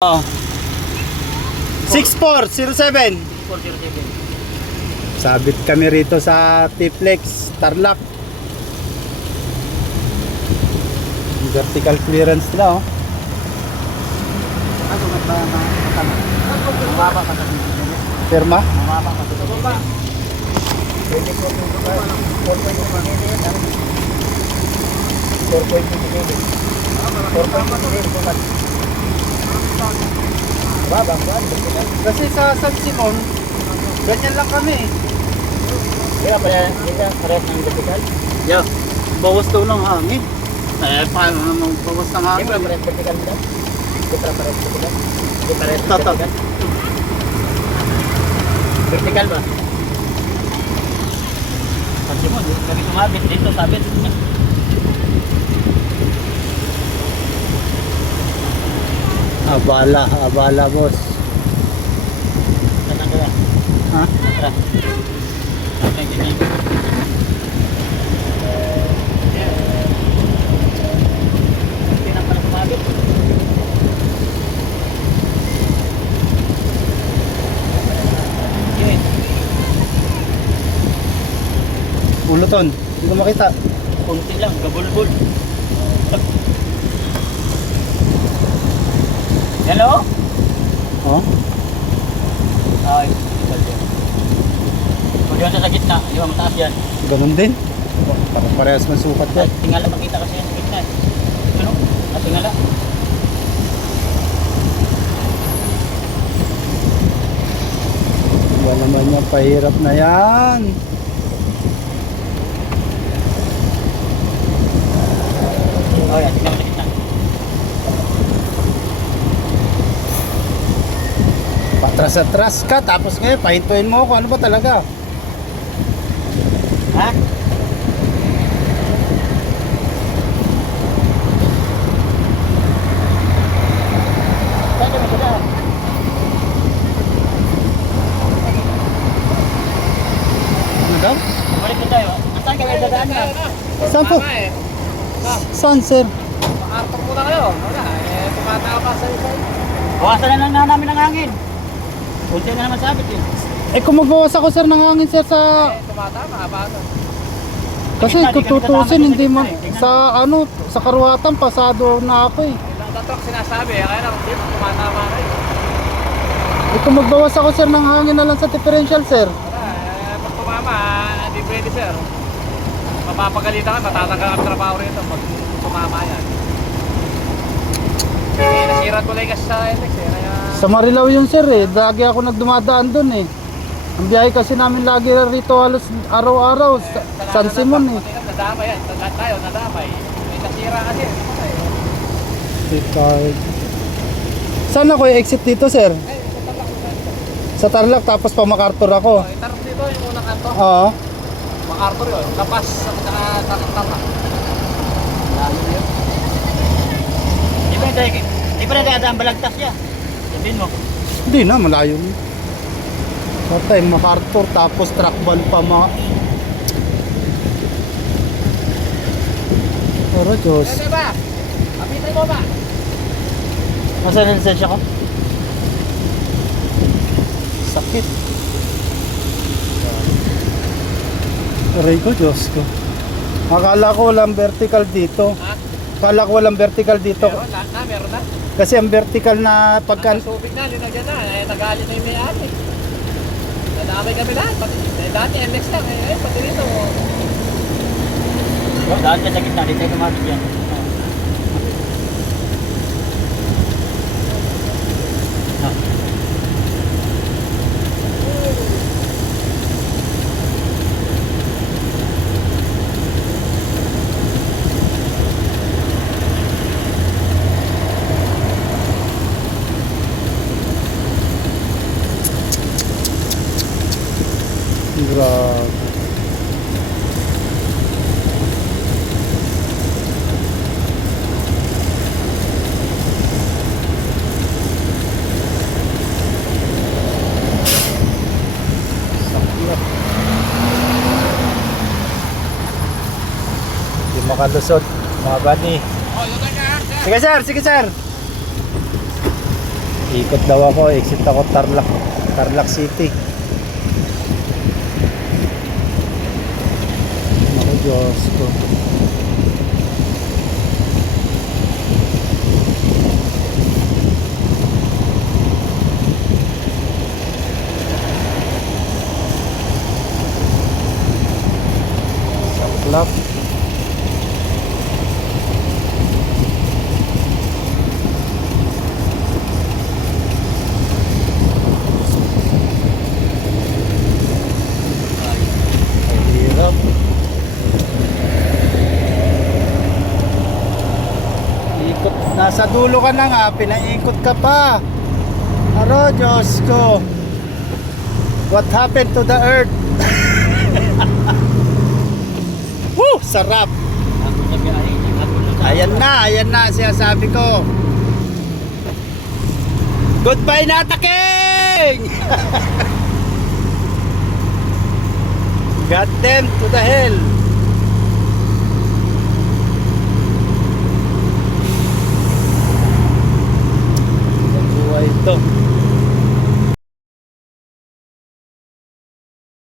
Oh. 6407. 407. Sabit kami rito sa T-Flex, Tarlac. Vertical clearance nila, oh. Ano ba mababa pa sa Firma? mababa pa sa baba. Pwede ko ito ba? 4.2 baba. Kasi sa San Simon, ganyan lang kami. Kaya parehas ng vertical? Yeah. Bawas daw ng hangin. Paano naman bawas ng Hindi hangin? parehas vertical nila? Hindi parehas vertical? Hindi parehas Tata. vertical? Vertical ba? Kasi mo, kami sumabit dito, sabit. Abala boss. Saan kaya? Ha? Tara. Okay, ganyan. Hindi na pala sumabit. Yun. Uluton. Hindi ko makita. Kunti lang, gabulbul. Hello? Oh? Ay, kung yun sa gitna, di ba mataas yan? Ganun din. Parang parehas ng sukat Ay, yan. tingala makita kasi yan sa gitna. Ano? At tingala. Ba naman yan, pahirap na yan. Oh, yan, tingala sa gitna. Patras-atras ka, tapos ngayon, pahintuin mo ako. Ano ba talaga? Ha? Saan kami dadaan? Ano daw? Balik na tayo. Saan kami dadaan na? Saan po? Saan, sir? Artok muna kayo. Wala, tumatama sa isa. Bawasan na lang namin ang hangin. Kunti na naman sabit yun. Eh kung magbawas ako, sir, ng hangin, sir, sa... Tumatama, paano? Kasi kung tutusin, hindi man... Sa ano, sa Karuhatan, pasado na ako eh. Ilang tatok sinasabi, kaya lang dito tumatama kayo. Eh kung magbawas ako, sir, ng hangin na lang sa differential, sir. Wala, pag tumama, hindi pwede sir. Mapapagalitan ka, matatanggal ang trabaho rito pag tumama yan. Eh, nasira tuloy kasi sa LX eh, kaya... Sa Marilao yun, sir, eh. Lagi ako nagdumadaan dun, eh. Ang biyahe kasi namin lagi rito halos araw-araw. San Simon, eh. Nadama yan, tayo nadamay. May nasira kasi. Saan ako i-exit dito, sir? Sa Tarlac, tapos pa MacArthur ako. Itarap dito yung unang kanto. Oo. MacArthur yun, lapas sa tarap. Lalo na yun. Di ba nadadaan balagtas niya? Sabihin mo. Hindi na, malayo na. Patay, MacArthur, tapos trackball pa Pero Diyos. Pwede ba? Kapitan mo ba? Nasaan ang lisensya ko? Sakit. Aray ko, Diyos ko. Akala ko walang vertical dito. Ha? Akala ko walang vertical dito. Meron na. Kasi ang vertical na pagka... Subig na, linagyan na. Nagalit na yung may-ari. Nadamay kami lahat. Dati MX lang. Pati rito. Daan ka sa gitna, di tayo kumabit yan. Grabe. Sakit. Hindi makalusot, mga buddy. Sige sir, sige sir. Ikot daw ako, exit ako Tarlac City. Ako Diyos ko. Saklap. Hirap. Ikot. Nasa dulo ka na nga, pinaikot ka pa. Aro, Diyos ko. What happened to the earth? Woo! Sarap. Ako sa biyahe, ako sa Ayan na, sinasabi ko. Goodbye na, Taking! God damn to the hell. Ang buhay ito.